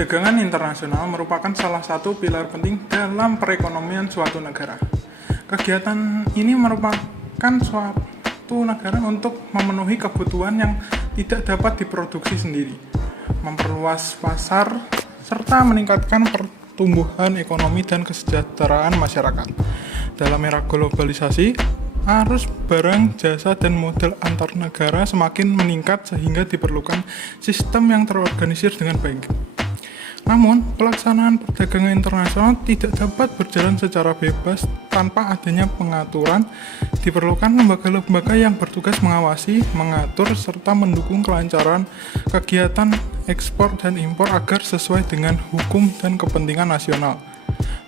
Perdagangan internasional merupakan salah satu pilar penting dalam perekonomian suatu negara. Kegiatan ini merupakan suatu negara untuk memenuhi kebutuhan yang tidak dapat diproduksi sendiri, memperluas pasar, serta meningkatkan pertumbuhan ekonomi dan kesejahteraan masyarakat. Dalam era globalisasi, arus barang, jasa, dan modal antar negara semakin meningkat sehingga diperlukan sistem yang terorganisir dengan baik. Namun, pelaksanaan perdagangan internasional tidak dapat berjalan secara bebas tanpa adanya pengaturan. Diperlukan lembaga-lembaga yang bertugas mengawasi, mengatur, serta mendukung kelancaran kegiatan ekspor dan impor agar sesuai dengan hukum dan kepentingan nasional.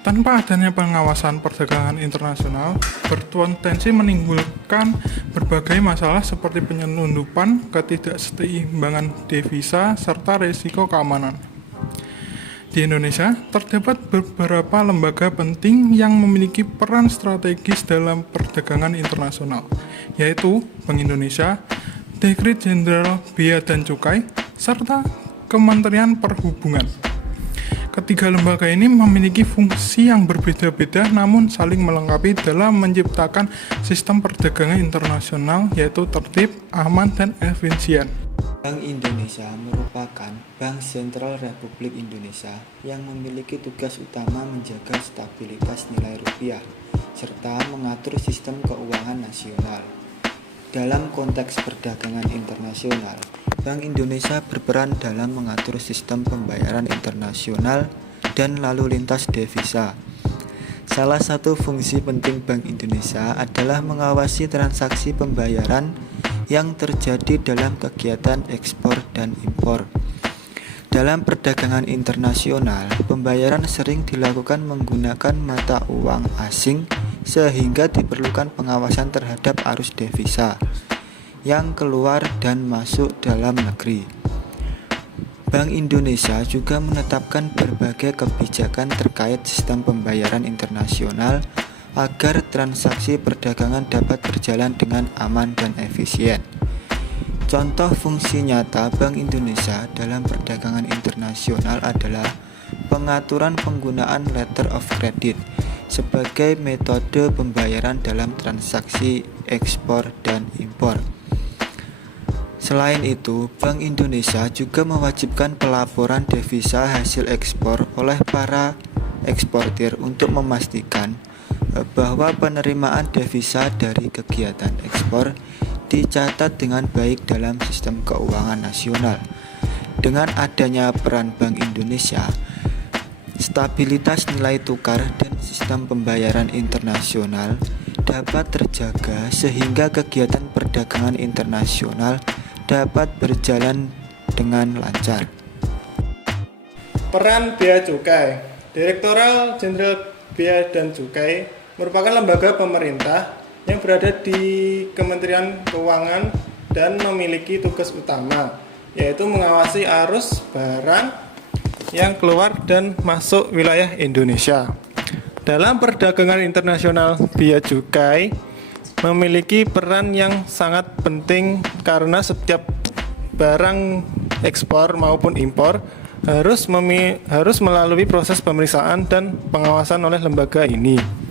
Tanpa adanya pengawasan perdagangan internasional, berpotensi menimbulkan berbagai masalah seperti penyelundupan, ketidakseimbangan devisa, serta risiko keamanan. Di Indonesia, terdapat beberapa lembaga penting yang memiliki peran strategis dalam perdagangan internasional, yaitu Bank Indonesia, Direktorat Jenderal Bea dan Cukai, serta Kementerian Perhubungan. Ketiga lembaga ini memiliki fungsi yang berbeda-beda namun saling melengkapi dalam menciptakan sistem perdagangan internasional, yaitu tertib, aman, dan efisien. Bank Indonesia merupakan Bank Sentral Republik Indonesia yang memiliki tugas utama menjaga stabilitas nilai rupiah serta mengatur sistem keuangan nasional. Dalam konteks perdagangan internasional, Bank Indonesia berperan dalam mengatur sistem pembayaran internasional dan lalu lintas devisa. Salah satu fungsi penting Bank Indonesia adalah mengawasi transaksi pembayaran yang terjadi dalam kegiatan ekspor dan impor. Dalam perdagangan internasional, pembayaran sering dilakukan menggunakan mata uang asing sehingga diperlukan pengawasan terhadap arus devisa yang keluar dan masuk dalam negeri. Bank Indonesia juga menetapkan berbagai kebijakan terkait sistem pembayaran internasional agar transaksi perdagangan dapat berjalan dengan aman dan efisien. Contoh fungsi nyata Bank Indonesia dalam perdagangan internasional adalah pengaturan penggunaan letter of credit sebagai metode pembayaran dalam transaksi ekspor dan impor. Selain itu, Bank Indonesia juga mewajibkan pelaporan devisa hasil ekspor oleh para eksportir untuk memastikan bahwa penerimaan devisa dari kegiatan ekspor dicatat dengan baik dalam sistem keuangan nasional. Dengan adanya peran Bank Indonesia, stabilitas nilai tukar dan sistem pembayaran internasional dapat terjaga sehingga kegiatan perdagangan internasional dapat berjalan dengan lancar. Peran Bea Cukai. Direktorat Jenderal Bea dan Cukai merupakan lembaga pemerintah yang berada di Kementerian Keuangan dan memiliki tugas utama, yaitu mengawasi arus barang yang keluar dan masuk wilayah Indonesia. Dalam perdagangan internasional, Bea Cukai memiliki peran yang sangat penting karena setiap barang ekspor maupun impor harus melalui proses pemeriksaan dan pengawasan oleh lembaga ini.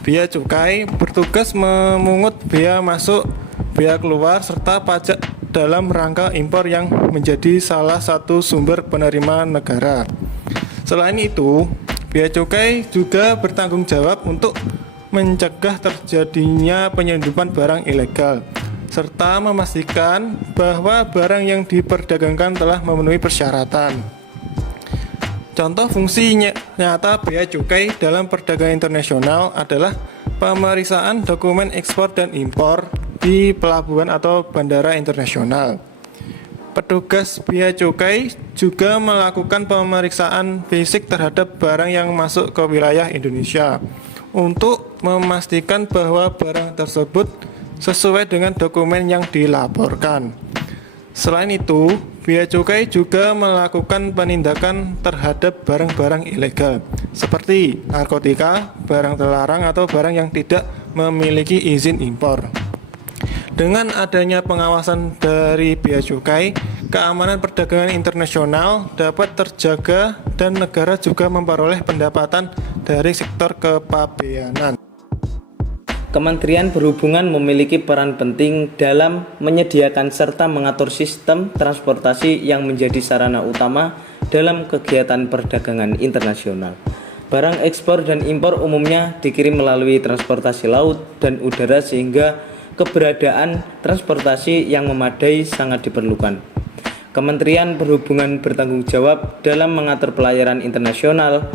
Bea Cukai bertugas memungut bea masuk, bea keluar, serta pajak dalam rangka impor yang menjadi salah satu sumber penerimaan negara. Selain itu, Bea Cukai juga bertanggung jawab untuk mencegah terjadinya penyelundupan barang ilegal, serta memastikan bahwa barang yang diperdagangkan telah memenuhi persyaratan. Contoh fungsi nyata Bea Cukai dalam perdagangan internasional adalah pemeriksaan dokumen ekspor dan impor di pelabuhan atau bandara internasional. Petugas Bea Cukai juga melakukan pemeriksaan fisik terhadap barang yang masuk ke wilayah Indonesia untuk memastikan bahwa barang tersebut sesuai dengan dokumen yang dilaporkan. Selain itu, Bea Cukai juga melakukan penindakan terhadap barang-barang ilegal seperti narkotika, barang terlarang, atau barang yang tidak memiliki izin impor. Dengan adanya pengawasan dari Bea Cukai, keamanan perdagangan internasional dapat terjaga dan negara juga memperoleh pendapatan dari sektor kepabeanan. Kementerian Perhubungan memiliki peran penting dalam menyediakan serta mengatur sistem transportasi yang menjadi sarana utama dalam kegiatan perdagangan internasional. Barang ekspor dan impor umumnya dikirim melalui transportasi laut dan udara sehingga keberadaan transportasi yang memadai sangat diperlukan. Kementerian Perhubungan bertanggung jawab dalam mengatur pelayaran internasional,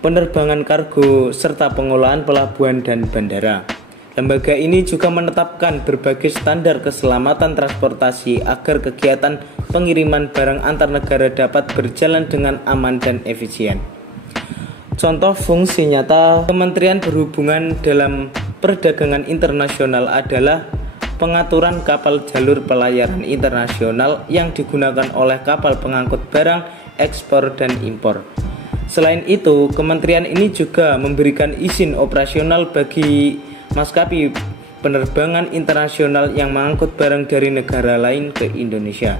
penerbangan kargo, serta pengolahan pelabuhan dan bandara. Lembaga ini juga menetapkan berbagai standar keselamatan transportasi agar kegiatan pengiriman barang antar negara dapat berjalan dengan aman dan efisien. Contoh fungsi nyata Kementerian Perhubungan dalam perdagangan internasional adalah pengaturan kapal jalur pelayaran internasional yang digunakan oleh kapal pengangkut barang ekspor dan impor. Selain itu, kementerian ini juga memberikan izin operasional bagi maskapai penerbangan internasional yang mengangkut barang dari negara lain ke Indonesia.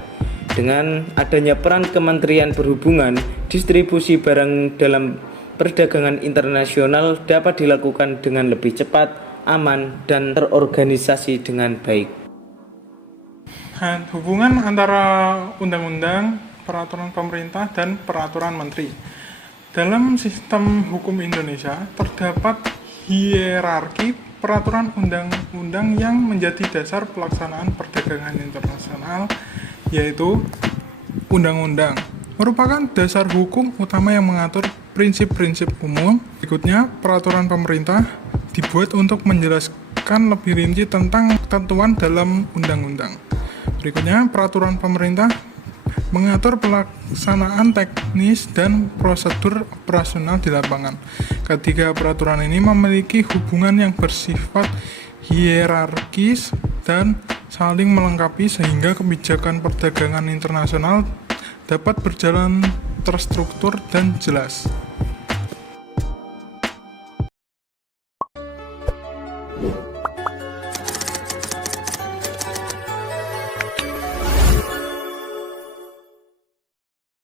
Dengan adanya peran Kementerian Perhubungan, distribusi barang dalam perdagangan internasional dapat dilakukan dengan lebih cepat, aman, dan terorganisasi dengan baik. Hubungan antara undang-undang, peraturan pemerintah, dan peraturan menteri. Dalam sistem hukum Indonesia terdapat hierarki peraturan undang-undang yang menjadi dasar pelaksanaan perdagangan internasional, yaitu undang-undang merupakan dasar hukum utama yang mengatur prinsip-prinsip umum. Berikutnya, peraturan pemerintah dibuat untuk menjelaskan lebih rinci tentang ketentuan dalam undang-undang. Berikutnya, peraturan pemerintah mengatur pelaksanaan teknis dan prosedur operasional di lapangan. Ketiga peraturan ini memiliki hubungan yang bersifat hierarkis dan saling melengkapi sehingga kebijakan perdagangan internasional dapat berjalan terstruktur dan jelas.